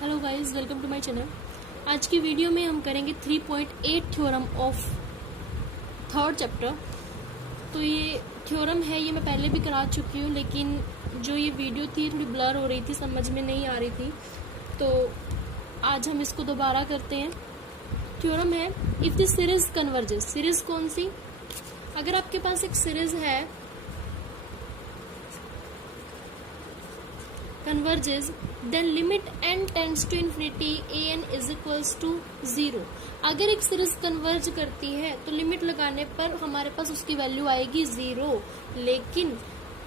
Hello guys, welcome to my channel. आज की video में हम करेंगे 3.8 थ्योरम ऑफ थर्ड चैप्टर। तो ये थ्योरम है, ये मैं पहले भी करा चुकी हूँ, लेकिन जो ये वीडियो थी थोड़ी ब्लर हो रही थी, समझ में नहीं आ रही थी, तो आज हम इसको दोबारा करते हैं। थ्योरम है if the series converges. Series कौन सी? अगर आपके पास एक सीरीज है converges, then limit n tends to infinity an is equals to 0। अगर एक सीरीज कन्वर्ज करती है तो लिमिट लगाने पर हमारे पास उसकी वैल्यू आएगी 0। लेकिन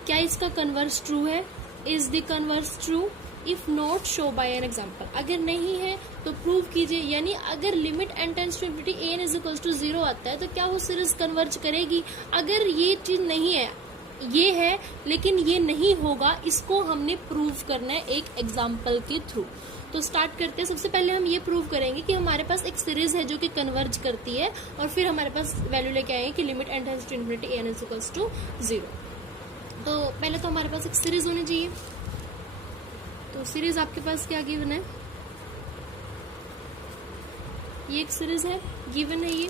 क्या इसका कन्वर्स ट्रू है? Is the converse true? If not show by an example. अगर नहीं है तो प्रूव कीजिए। यानी अगर limit n tends to infinity an is equals to 0 आता है तो क्या वो सीरीज कन्वर्ज करेगी? अगर ये चीज नहीं है, ये है लेकिन ये नहीं होगा, इसको हमने प्रूव करना है एक एग्जाम्पल के थ्रू। तो स्टार्ट करते हैं। सबसे पहले हम ये प्रूव करेंगे कि हमारे पास एक सीरीज है जो कि कन्वर्ज करती है, और फिर हमारे पास वैल्यू लेके आएंगे कि limit n tends to infinity an is equals to 0। तो पहले तो हमारे पास एक सीरीज होनी चाहिए। तो सीरीज आपके पास क्या गिवन है? ये एक सीरीज है, गिवन है ये।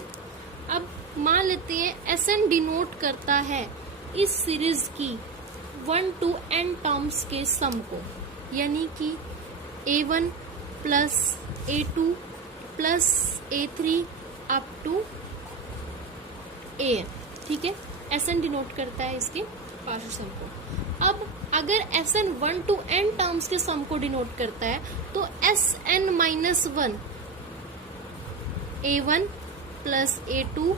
अब मान लेते हैं Sn डिनोट करता है इस सीरीज की 1 to n टर्म्स के सम को, यानी कि a1 plus a2 plus a3 up to an। ठीक है, Sn डिनोट करता है इसके पार्शियल सम को। अब अगर Sn 1 to n टर्म्स के सम को डिनोट करता है तो Sn minus 1 a1 plus a2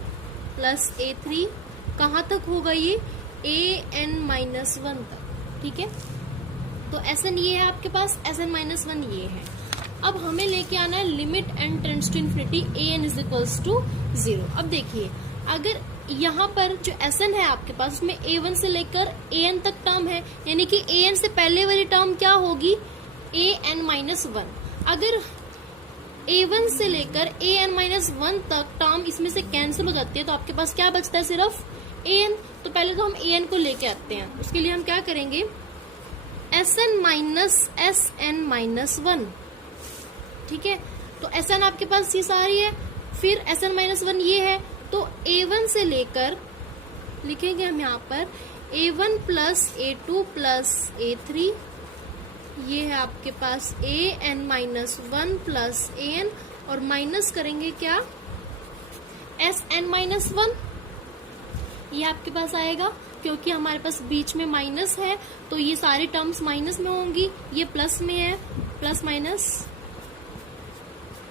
plus a3 कहाँ तक होगा? ये an माइनस 1 तक। ठीक है, तो Sn ये है आपके पास, Sn माइनस 1 ये है। अब हमें लेके आना है limit n tends to infinity an is equals to 0। अब देखिए, अगर यहाँ पर जो Sn है आपके पास उसमें a1 से लेकर an तक टर्म है, यानी कि an से पहले वाली टर्म क्या होगी? an minus 1। अगर a1 से लेकर an माइनस 1 तक टर्म इसमें से कैंसिल हो जाती है तो आपके पास क्या बचता है? सिर्फ an। तो पहले तो हम an को लेके आते हैं। उसके लिए हम क्या करेंगे? Sn minus 1। ठीक है, तो Sn आपके पास ये सारी है, फिर Sn माइनस 1 ये है। तो a1 से लेकर लिखेंगे हम यहाँ पर a1 plus a2 plus a3, ये है आपके पास an माइनस 1 प्लस an, और माइनस करेंगे क्या? Sn माइनस 1, ये आपके पास आएगा। क्योंकि हमारे पास बीच में माइनस है तो ये सारी टर्म्स माइनस में होंगी, ये प्लस में है, प्लस माइनस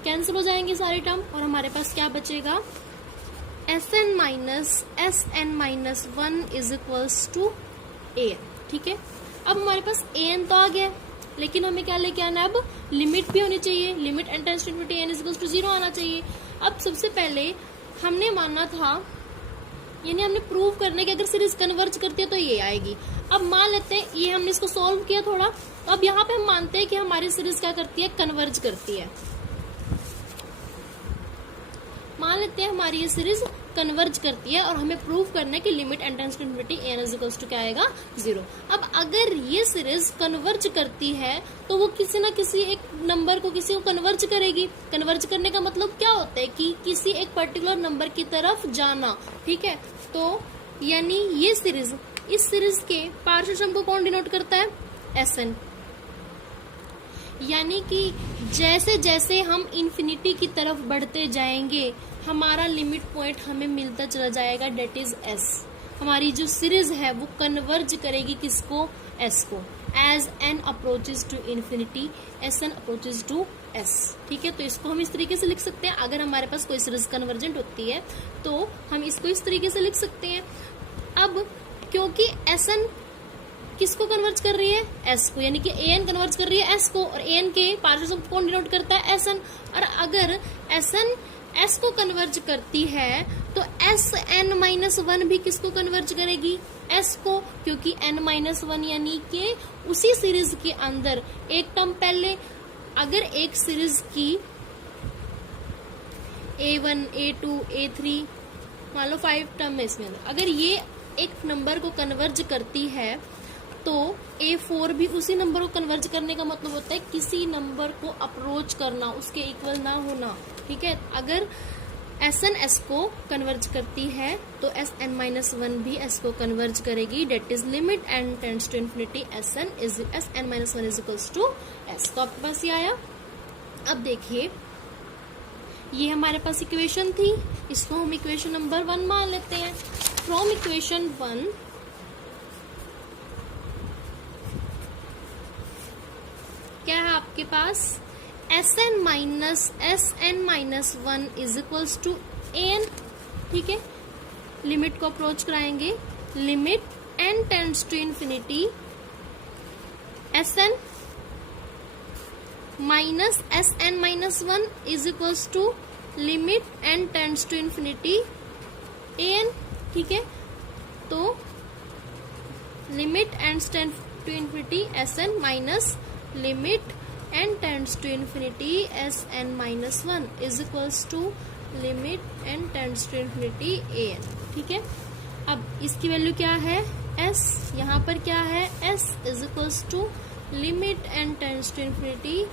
कैंसिल हो जाएंगे सारी टर्म, और हमारे पास क्या बचेगा? Sn minus 1 is equals to an। ठीक है, अब हमारे पास an तो आ गया, लेकिन हमें क्या लेके आना है? अब लिमिट भी होनी चाहिए। Limit n tends to infinity n is equals to 0 आना चाहिए। अब सबसे पहले हमने माना था, यानी हमने प्रूव करने की अगर सीरीज कन्वर्ज करती है तो ये आएगी। अब मान लेते हैं ये हमने इसको सॉल्व किया थोड़ा, तो अब यहाँ पे हम मानते हैं कि हमारी सीरीज क्या करती है? कन्वर्ज करती है। मान लेते हैं हमारी ये सीरीज कन्वर्ज करती है और हमें प्रूव करना है कि limit n tends to infinity n is equals to क्या आएगा? 0। अब अगर ये सीरीज कन्वर्ज करती है तो वो किसी ना किसी एक नंबर को किसी को कन्वर्ज करेगी। कन्वर्ज करने का मतलब क्या होता है? कि किसी एक पर्टिकुलर नंबर की तरफ जाना। ठीक है, तो यानी ये सीरीज, इस सीरीज के पार्शियल सम को कौन डिनोट करता है? Sn। यानी कि जैसे जैसे हम इन्फिनिटी की तरफ बढ़ते जाएंगे हमारा लिमिट पॉइंट हमें मिलता चला जाएगा, डेट इज s। हमारी जो सीरीज है वो कन्वर्ज करेगी किसको? s को। As n approaches to infinity Sn approaches to s। ठीक है, तो इसको हम इस तरीके से लिख सकते हैं। अगर हमारे पास कोई सीरीज कन्वर्जेंट होती है तो हम इसको इस तरीके से लिख सकते हैं। अब क्योंकि Sn किसको कन्वर्ज कर रही है? s को, यानी कि an कन्वर्ज कर रही है s को, और an के पार्शियल सम कौन डिनोट करता है? Sn। और अगर Sn s को कन्वर्ज करती है तो Sn माइनस 1 भी किसको कन्वर्ज करेगी? s को, क्योंकि n माइनस 1 यानी कि उसी सीरीज के अंदर एक टर्म पहले, अगर एक सीरीज की a1 a2 a3 मान लो 5 टर्म है इसमें, अगर ये एक नंबर को कन्वर्ज करती है तो A4 भी उसी नंबर को कन्वर्ज करने का मतलब होता है किसी नंबर को अप्रोच करना, उसके इक्वल ना होना। ठीक है, अगर Sn S को कन्वर्ज करती है तो Sn-1 भी S को कन्वर्ज करेगी। That is limit n tends to infinity Sn-1 is equals to S। तो आपके पास ये आया। अब देखिए, ये हमारे पास इक्वेशन थी, इसको हम इक्वेशन नंबर 1 मान लेते हैं। फ्रॉम इक्वेशन 1 क्या है आपके पास, Sn-1 is equals to an। ठीक है, लिमिट को अप्रोच कराएंगे, limit n tends to infinity Sn-1 is equals to limit n tends to infinity an। ठीक है, तो limit n tends to infinity Sn minus limit n tends to infinity Sn-1 is equals to limit n tends to infinity an। ठीक है, अब इसकी value क्या है, s, यहाँ पर क्या है, s is equals to limit n tends to infinity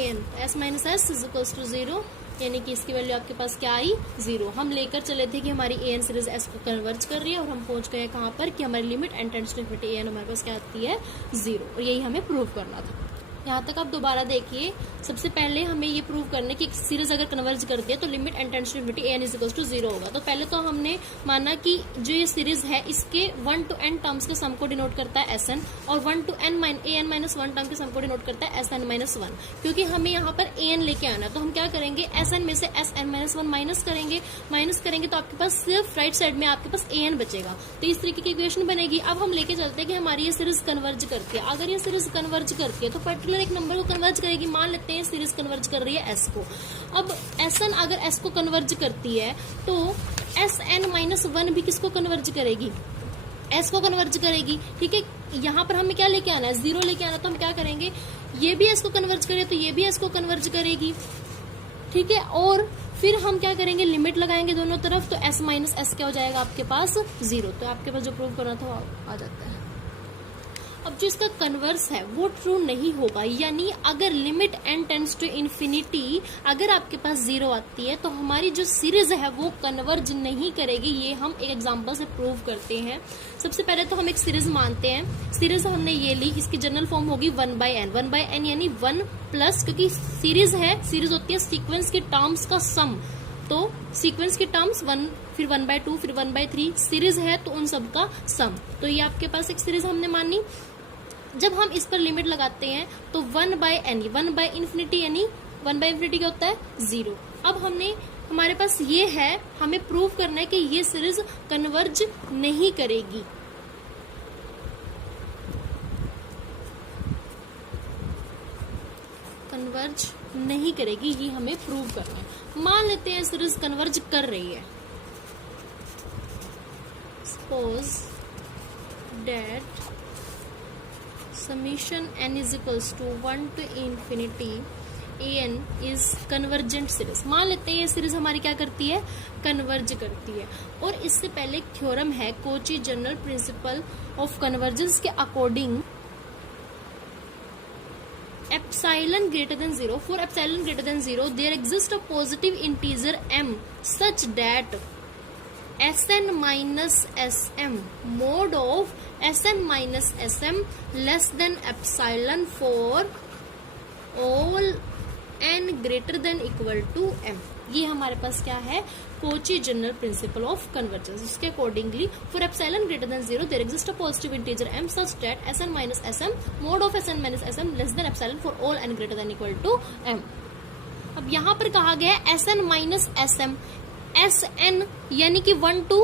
an। s minus S is equals to 0, यानी कि इसकी वैल्यू आपके पास क्या आई, 0। हम लेकर चले थे कि हमारी an सीरीज s को कन्वर्ज कर रही है, और हम पहुंच गए कहाँ पर कि हमारी limit n tends to infinity an हमारे पास क्या आती है, 0। और यही हमें प्रूव करना था। यहाँ तक आप दोबारा देखिए, सबसे पहले हमें ये प्रूव करना है कि एक सीरीज अगर कन्वर्ज करती है तो limit n tends to infinity an is equals to 0 होगा। तो पहले तो हमने माना कि जो ये सीरीज है इसके 1 to n टर्म्स के सम को डिनोट करता है Sn, और 1 to an माइनस 1 टर्म के सम को डिनोट करता है Sn-1। क्योंकि हमें यहाँ पर an लेके आना है, तो हम क्या करेंगे, Sn में से Sn-1 माइनस करेंगे तो आपके पास सिर्फ राइट साइड में आपके पास an बचेगा। तो इस तरीके की इक्वेशन बनेगी। अब हम लेके चलते हैं कि हमारी ये सीरीज कन्वर्ज करती है। अगर ये सीरीज कन्वर्ज करती है तो पर्टिकुलर एक नंबर को कन्वर्ज करेगी। मान लेते हैं सीरीज कन्वर्ज कर रही है S को। अब Sn अगर S को कन्वर्ज करती है तो Sn-1 भी किसको कन्वर्ज करेगी, S को कन्वर्ज करेगी। ठीक है, यहाँ पर हमें क्या लेके आना है, 0 लेके आना। तो हम क्या करेंगे, ये भी S को कन्वर्ज करे तो ये भी S को कन्वर्ज करेगी। ठीक है, और फिर हम क्या करेंगे, लिमिट लगाएंगे दोनों तरफ, तो S माइनस एस क्या हो जाएगा आपके पास, 0। तो आपके पास जो प्रूव करना था वो आ जाता है। अब जो इसका कन्वर्स है वो ट्रू नहीं होगा, यानी अगर limit n tends to infinity अगर आपके पास 0 आती है तो हमारी जो सीरीज है वो कन्वर्ज नहीं करेगी। ये हम एक एग्जांपल से प्रूव करते हैं। सबसे पहले तो हम एक सीरीज मानते हैं। सीरीज हमने ये ली, इसकी जनरल फॉर्म होगी 1/n। 1/n यानी 1 प्लस, क्योंकि सीरीज है, सीरीज होती है सीक्वेंस के टर्म्स का सम। तो सीक्वेंस के टर्म्स 1, फिर 1/2, फिर 1/3 सीरीज है तो उन सब का सम। तो ये आपके पास एक सीरीज हमने मानी। जब हम इस पर लिमिट लगाते हैं तो 1/n, 1/∞ यानी 1/∞ क्या होता है, 0। अब हमारे पास ये है, हमें प्रूव करना है कि ये सीरीज कन्वर्ज नहीं करेगी। कन्वर्ज नहीं करेगी, ये हमें प्रूव करना है। मान लेते हैं सीरीज कन्वर्ज कर रही है। Suppose that summation n is equals to 1 to infinity an is convergent series। मान लेते हैं ये सीरीज हमारी क्या करती है, कन्वर्ज करती है। और इससे पहले एक थ्योरम है, Cauchy general principle of convergence के according epsilon greater than 0, for epsilon greater than 0 there exists a positive integer m such that Sn minus Sm mod of Sn minus Sm less than epsilon for all n greater than equal to m। ये हमारे पास क्या है, Cauchy general principle of convergence. इसके accordingly for epsilon greater than 0 there exist a positive integer m such that Sn minus Sm mod of Sn minus Sm less than epsilon for all n greater than equal to m। अब यहाँ पर कहा गया है Sn minus Sm, Sn यानी कि 1 to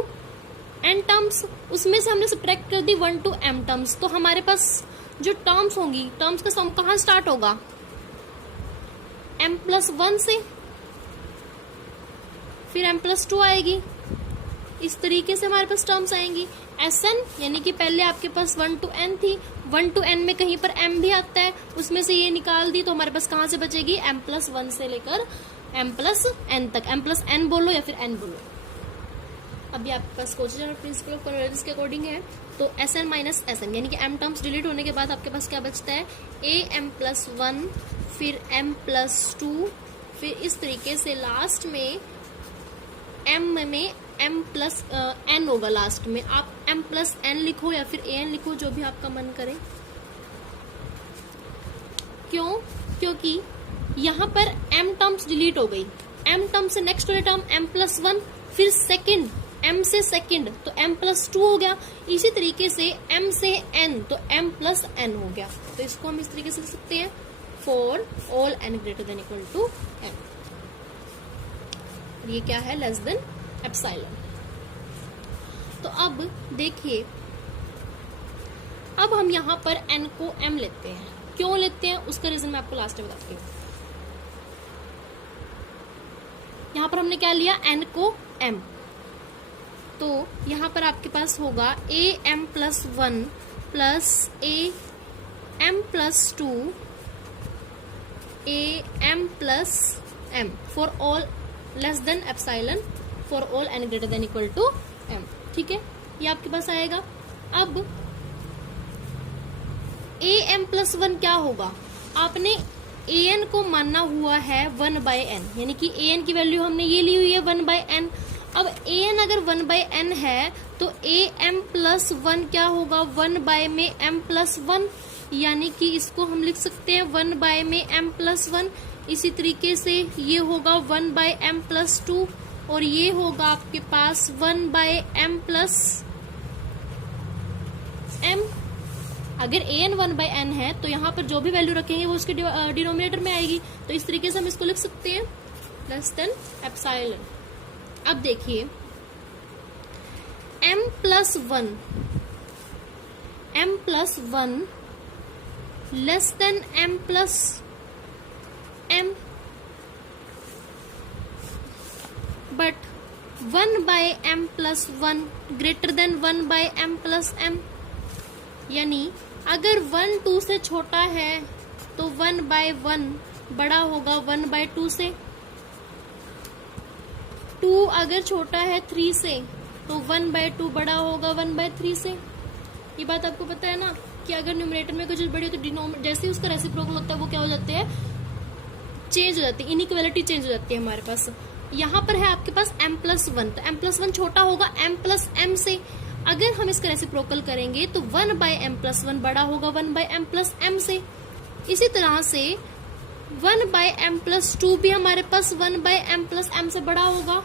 n terms, उसमें से हमने सब्ट्रैक्ट कर दी 1 to m टर्म्स। तो हमारे पास जो टर्म्स होंगी, टर्म्स का सम कहाँ स्टार्ट होगा, m+1 से, फिर m+2 आएगी। इस तरीके से हमारे पास टर्म्स आएंगी। Sn यानी कि पहले आपके पास 1 to n थी, 1 to n में कहीं पर m भी आता है, उसमें से ये निकाल दी तो हमारे पास कहाँ से बचेगी, m+1 से लेकर m+n तक। m+n बोलो या फिर n बोलो। अभी आपके पास Cauchy general principle of convergence के अकॉर्डिंग है, तो S N minus S N यानी कि एम टर्म्स डिलीट होने के बाद आपके पास क्या बचता है, ए एम प्लस 1, फिर एम प्लस 2, फिर इस तरीके से लास्ट में एम में एम प्लस एन होगा। लास्ट में आप एम प्लस एन लिखो या फिर ए एन लिखो, जो भी आपका मन करे। क्यों? क्योंकि यहाँ पर m टर्म्स डिलीट हो गई। m टर्म से नेक्स्ट वाले टर्म m प्लस 1, फिर सेकंड m से सेकंड तो m प्लस 2 हो गया। इसी तरीके से m से n तो m प्लस n हो गया। तो इसको हम इस तरीके से लिख सकते हैं, for all n greater than equal to m। ये क्या है, लेस देन एप्सिलॉन। तो अब देखिए, अब हम यहाँ पर n को m लेते हैं। क्यों लेते हैं उसका रीजन मैं आपको लास्ट में बताती हूँ। यहाँ पर हमने क्या लिया, n को m, तो यहाँ पर आपके पास होगा a m plus 1 plus a m plus 2 a m plus m for all less than epsilon for all n greater than equal to m। ठीक है, ये आपके पास आएगा। अब a m प्लस 1 क्या होगा, आपने a n को मानना हुआ है 1 बाय n, यानी कि a n की वैल्यू हमने ये ली हुई है 1 बाय n। अब a n अगर 1 बाय n है तो a m प्लस 1 क्या होगा, 1 बाय में m प्लस 1, यानी कि इसको हम लिख सकते हैं 1 बाय में m प्लस 1। इसी तरीके से ये होगा 1 बाय m प्लस 2 और ये होगा आपके पास 1 बाय m प्लस m। अगर a n 1 बाय n है तो यहाँ पर जो भी वैल्यू रखेंगे वो उसके डिनोमिनेटर में आएगी। तो इस तरीके से हम इसको लिख सकते हैं लेस देन एप्सिलॉन। अब देखिए m plus 1 less than m plus m, but 1 by m plus 1 greater than 1 by m plus m, यानी अगर 1 2 से छोटा है तो 1 बाय 1 बड़ा होगा 1 बाय 2 से। 2 अगर छोटा है 3 से तो 1 बाय 2 बड़ा होगा 1 बाय 3 से। ये बात आपको पता है ना कि अगर न्यूमरेटर में कोई चीज बड़ी हो तो डिनोमिनेटर जैसे ही उसका रेसिप्रोकल होता है वो क्या हो जाते हैं, चेंज हो जाती है, इनइक्वालिटी चेंज हो जाती है हमारे पास। यहाँ पर है आपके पास m प्लस 1, तो m प्लस 1 छोटा होगा m प्लस m से। अगर हम इसका रेसिप्रोकल करेंगे तो 1 बाय m प्लस 1 बड़ा होगा 1 बाय m प्लस m से। इसी तरह से 1 बाय m प्लस 2 भी हमारे पास 1 बाय m प्लस m से बड़ा होगा।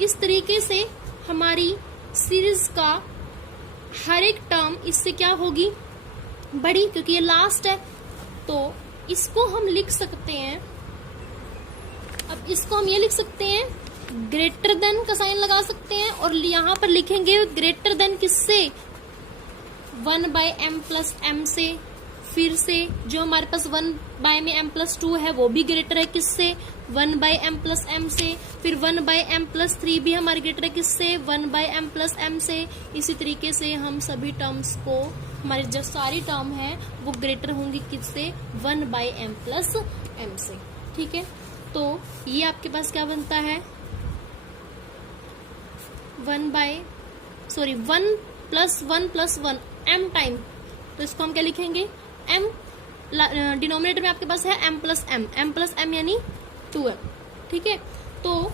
इस तरीके से हमारी सीरीज का हर एक टर्म इससे क्या होगी, बड़ी, क्योंकि ये लास्ट है। तो इसको हम लिख सकते हैं, अब इसको हम ये लिख सकते हैं, ग्रेटर देन का साइन लगा सकते हैं और यहाँ पर लिखेंगे ग्रेटर देन किससे, 1 बाय m प्लस m से। फिर से जो हमारे पास 1 बाय में m प्लस 2 है वो भी ग्रेटर है किससे, 1 बाय m प्लस m से। फिर 1 बाय m प्लस 3 भी हमारे ग्रेटर है किससे, 1 बाय m प्लस m से। इसी तरीके से हम सभी टर्म्स को, हमारी जो सारी टर्म है वो ग्रेटर होंगी किससे, 1 बाय m प्लस m से। ठीक है, तो ये आपके पास क्या बनता है, 1 प्लस 1 m टाइम। तो इसको हम क्या लिखेंगे, m डिनोमिनेटर में आपके पास है m प्लस m यानी 2m। ठीक है, तो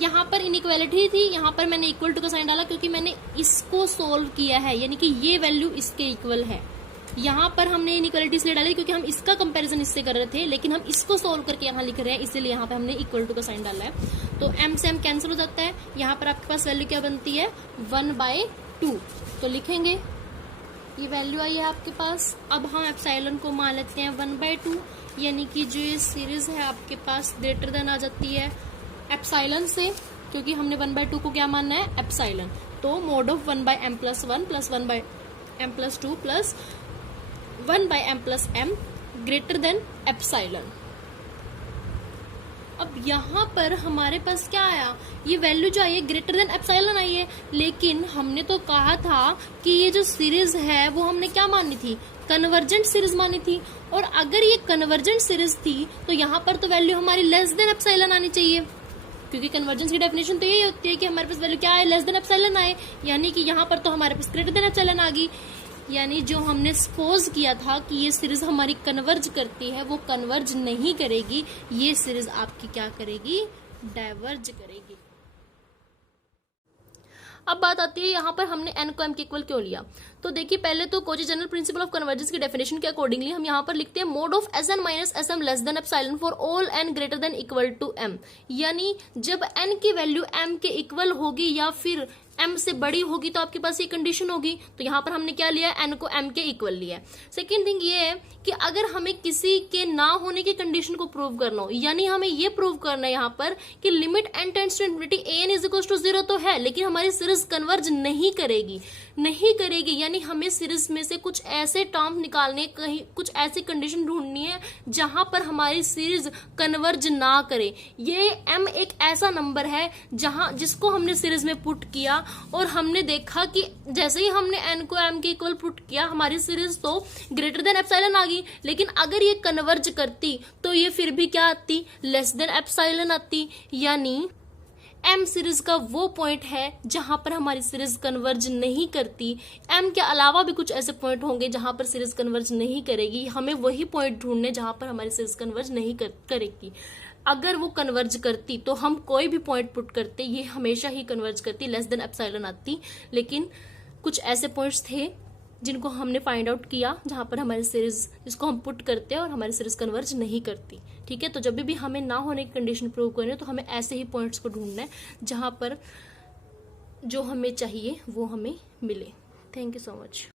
यहाँ पर इनइक्वालिटी थी, यहाँ पर मैंने इक्वल टू का साइन डाला क्योंकि मैंने इसको सोल्व किया है, यानी कि ये वैल्यू इसके इक्वल है। यहाँ पर हमने इनइक्वालिटी इसलिए डाली क्योंकि हम इसका कंपैरिजन इससे कर रहे थे, लेकिन हम इसको सोल्व करके यहाँ लिख रहे हैं, इसलिए यहाँ पे हमने इक्वल टू का साइन डाला है। तो m से m कैंसिल हो जाता है, यहाँ पर आपके पास वैल्यू क्या बनती है, 1 बाय 2। तो लिखेंगे, ये वैल्यू आई है आपके पास। अब हम एप्सिलॉन को मान लेते हैं 1 बाय 2, यानी कि जो ये सीरीज है आपके पास ग्रेटर देन आ जाती है एप्सिलॉन से, क्योंकि हमने 1 बाय 2 को क्या मानना है, एप्सिलॉन। तो mod of 1 by m plus 1 plus 1 by m plus 2 plus 1 by m plus m greater than epsilon. अब यहाँ पर हमारे पास क्या आया, ये वैल्यू जो आई है ग्रेटर देन एप्सिलॉन आई है, लेकिन हमने तो कहा था कि ये जो सीरीज है वो हमने क्या मानी थी, कन्वर्जेंट सीरीज मानी थी। और अगर ये कन्वर्जेंट सीरीज थी तो यहाँ पर तो वैल्यू हमारी लेस देन एप्सिलॉन आनी चाहिए। क्योंकि कन्वर्जेंस की डेफिनेशन तो यही होती है कि हमारे पास वैल्यू क्या आए, लेस देन एप्सिलॉन आए, यानी कि यहाँ पर तो हमारे पास ग्रेटर देन एप्सिलॉन आ गई। यानी जो हमने सपोज किया था कि ये सीरीज हमारी कन्वर्ज करती है, वो कन्वर्ज नहीं करेगी, ये सीरीज आपकी क्या करेगी, डाइवर्ज करेगी। अब बात आती है यहाँ पर हमने n को m के इक्वल क्यों लिया। तो देखिए पहले तो Cauchy general principle of convergence की डेफिनेशन के अकॉर्डिंगली हम यहाँ पर लिखते हैं mod of Sn minus Sm less than epsilon for all n greater than equal to m। यानी जब n की वैल्यू m के इक्वल होगी या फिर m से बड़ी होगी तो आपके पास ये कंडीशन होगी। तो यहाँ पर हमने क्या लिया, n को m के इक्वल लिया है। सेकेंड थिंग ये है कि अगर हमें किसी के ना होने की कंडीशन को प्रूव करना हो, यानी हमें ये प्रूव करना है यहाँ पर कि limit n tends to infinity an is equal to 0 तो है, लेकिन हमारी सीरीज कन्वर्ज नहीं करेगी, यानी हमें सीरीज में से कुछ ऐसे टर्म निकालने, कहीं कुछ ऐसी कंडीशन ढूंढनी है जहां पर हमारी सीरीज कन्वर्ज ना करे। ये m एक ऐसा नंबर है जिसको हमने सीरीज में पुट किया और हमने देखा कि जैसे ही हमने n को m के इक्वल पुट किया, हमारी सीरीज तो ग्रेटर देन एप्सिलॉन आ गई, लेकिन अगर ये कन्वर्ज करती तो ये फिर भी क्या आती, लेस देन एप्सिलॉन आती। यानी m सीरीज का वो पॉइंट है जहां पर हमारी सीरीज कन्वर्ज नहीं करती। m के अलावा भी कुछ ऐसे पॉइंट होंगे जहां पर सीरीज कन्वर्ज नहीं करेगी, हमें वही पॉइंट ढूंढने जहां पर हमारी सीरीज कन्वर्ज नहीं करेगी। अगर वो कन्वर्ज करती तो हम कोई भी पॉइंट पुट करते, ये हमेशा ही कन्वर्ज करती, लेस देन एप्सिलॉन आती। लेकिन कुछ ऐसे पॉइंट्स थे जिनको हमने फाइंड आउट किया जहां पर हमारी सीरीज, जिसको हम पुट करते हैं और हमारी सीरीज कन्वर्ज नहीं करती। ठीक है, तो जब भी हमें ना होने की कंडीशन प्रूव करनी है तो हमें ऐसे ही पॉइंट्स को ढूंढना है जहां पर जो हमें चाहिए वो हमें मिले। Thank you so much.